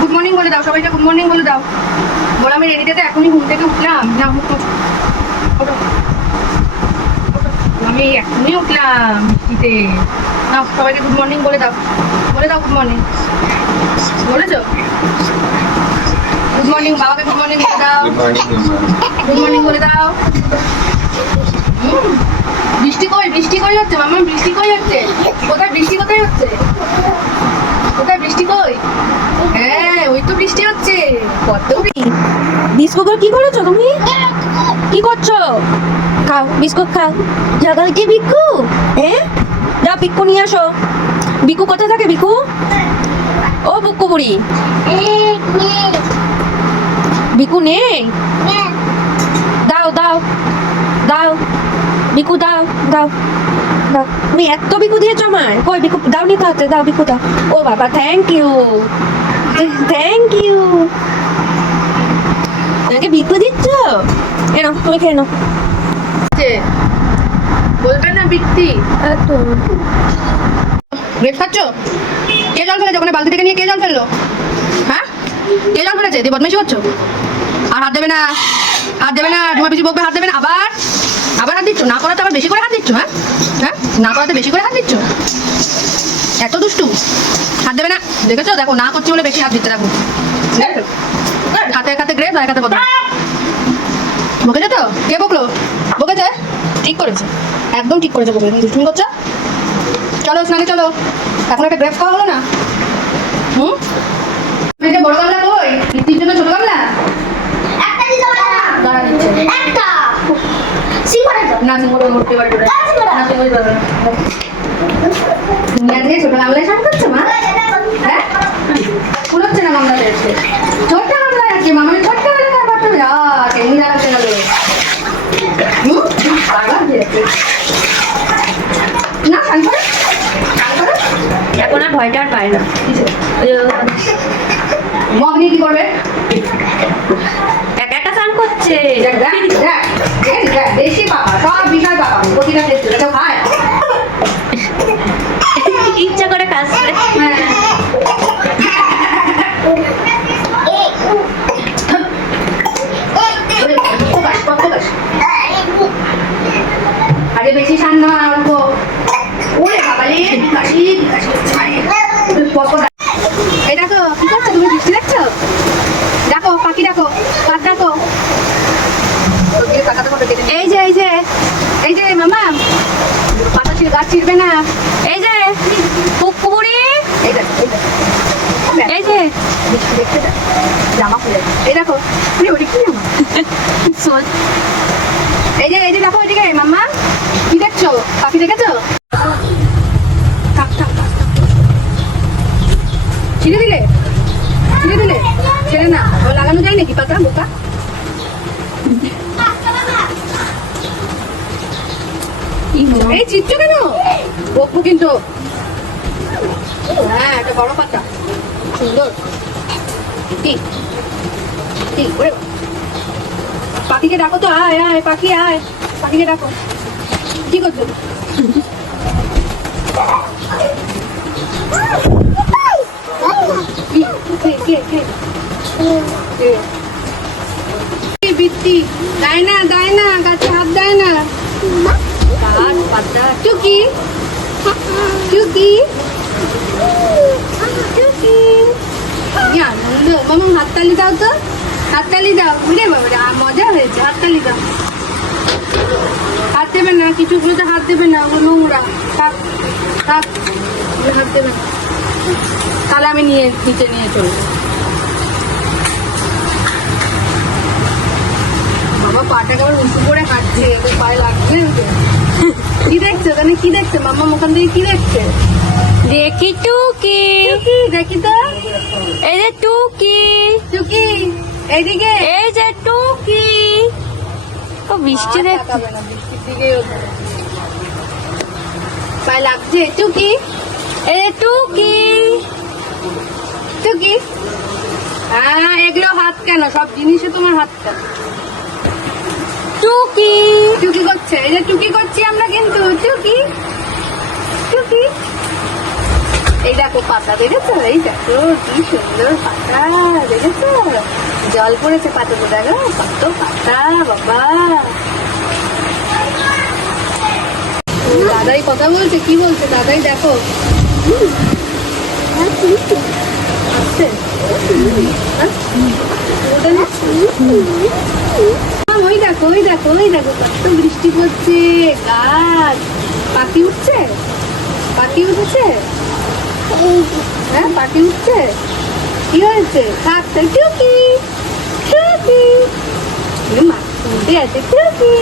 Good morning বলে দাও সবাইকে, গুড মর্নিং বলে দাও। বলো আমি রেডিতে এখনই ঘুম থেকে উঠলাম। না আমি এখনই উঠলাম বৃষ্টিতে। না সবাইকে গুড মর্নিং বলে দাও, বলে দাও গুড মর্নিং। বলেছো গুড মর্নিং, বাবাকে গুড মর্নিং বলে দাও, গুড মর্নিং বলে দাও। বৃষ্টি কই, বৃষ্টি কই হচ্ছে মামা, বৃষ্টি কই হচ্ছে? কোথায় বৃষ্টি, কোথায় হচ্ছে? কোথায় বৃষ্টি কই? হ্যাঁ ওই তো বৃষ্টি হচ্ছে। কত বিস্কুট কি করেছো তুমি? কি করছো? খাও বিস্কুট খাও। জাগালকে বিকু, হ্যাঁ যা বিকু নিয়ে আসো। বিকু কোথায় থাকে বিকু? ও বুকু বুড়ি, বিকু নেই? দাও দাও দাও বিকু দাও দাও দাও। তুমি এত বিকু দিয়েছো আমায়? কই বিকু দাও নি তো, দাও বিকু দাও। ও বাবা থ্যাংক ইউ, থ্যাংক ইউ। আমাকে বিকু দিচ্ছ? এনো তুমি খেয়ে নাও। বলবে না বৃত্তি এত গ্রেপ খাচ্ছ? কে জল ফেলেছে ওখানে? বালতি থেকে নিয়ে কে জল ফেললো? হ্যাঁ কে জল ফেলেছে? দিয়ে বদমাইশি করছো? আর হাত দেবে না, হাত দেবে না, তোমার পিছু বকবে, হাত দেবে না। আবার আবার হাত দিচ্ছ? না করাতে আবার বেশি করে হাত দিচ্ছ? হ্যাঁ হ্যাঁ না করাতে বেশি করে হাত দিচ্ছ? এত দুষ্টু। হাত দেবে না, দেখেছো? দেখো না করছি বলে বেশি হাত দিচ্ছে। দেখো হাতে হাতে গ্রেপ, আর হাতে বদমাইশ। বকেছে তো? কে বকলো? বকেছে? ঠিক করেছে, একদম ঠিক করেছে। বকে তুমি করছো? চলো স্নানে চলো, এখন একটা গ্রেপ খাওয়া হলো না? এটা বড় গামলা কই? বৃত্তির জন্য ছোট গামলা না, সিঙ্গোটা উঠতে পারবে না, ছোট গামলায় স্নান করছো মা? হ্যাঁ পুরোচ্ছে না গামলাতে এসে, ছোট্ট গামলায় আছে মামার, ছোট্ট গামলায় পাঠাবে। কেমনি দাঁড়াচ্ছে না না স্নান করে এখন আর ভয়টা আর পায় না। মগনি কি করবে? একা একা স্নান করছে। বেশি পাপা, সব বিষয় পাপা, প্রতিটা ক্ষেত্রে এটা খায় ইচ্ছা করে কাজ করে। আরে বেশি স্নান না অল্প। ওরে বাবালে কাশি কাশি। এই দেখো কি করছো তুমি? বৃষ্টি দেখছো? দেখো পাখি, দেখো পাখ, দেখো এই যে এই যে এই যে মামা পাতা ছিল, গাছ ছিড়বে না। এই যে পুকুরি, এই যে জামা খুলে, এই দেখো ওটা কি জামা? এই যে এই যে দেখো এদিকে মামা, কি দেখছো? পাখি দেখেছো? ছিঁড়ে দিলে, ছিঁড়ে দিলে, ছেড়ে না ও লাগানো যায় নাকি পাতা? বোকা এই ছিটছো কেন? বকবো কিন্তু। হ্যাঁ একটা বড় পাতা, সুন্দর। ঠিক ঠিক ওরে পাখিকে ডাকো তো, আয় আয় পাখি আয়, পাখিকে ডাকো। কি করছো? বৃত্তি দেয় না, দেয় না, গাছে হাত দেয় না। টুকি টুকি টুকি আনন্দ। মামা হাততালি দাও তো, হাততালি দাও। বুঝে বাবা মজা হয়েছে, হাততালি দাও। হাত দেবে না, কিছু গুলোতে হাত দেবে না, ওগুলো নোংরা। থাক থাক, হাত দেবে না, তাহলে আমি নিয়ে নিচে নিয়ে চলবো। বাবা পাটাকে আবার উঁচু করে কাটছে, পায়ে লাগছে। কি দেখছো ওখানে? কি দেখছো মামা? ওখান থেকে কি দেখছে? দেখি টুকি, দেখি তো। এই যে টুকি, টুকি এইদিকে, এই যে টুকি। ও বৃষ্টি দেখছে, বৃষ্টির দিকে পায়ে লাগছে। টুকি, এই যে টুকি, টুকি। হ্যাঁ এগুলো হাত কেন? সব জিনিসে তোমার হাত কেন? টুকি টুকি করছে, এই যে টুকি করছি আমরা কিন্তু। টুকি টুকি, এই দেখো পাতা দেখেছো, এই দেখো কি সুন্দর পাতা দেখেছো, জল পড়েছে পাতাতে, দেখো কত পাতা বাবা। দাদাই কথা বলছে, কি বলছে দাদাই দেখো। আসছে ওই দেখো ওই দেখো ওই দেখো কত বৃষ্টি পড়ছে, গাছ, পাখি উঠছে, পাখি উঠছে, হ্যাঁ পাখি উঠছে। কি হয়েছে খাচ্ছে টুকি টুকি, মা উঠে আছে টুকি।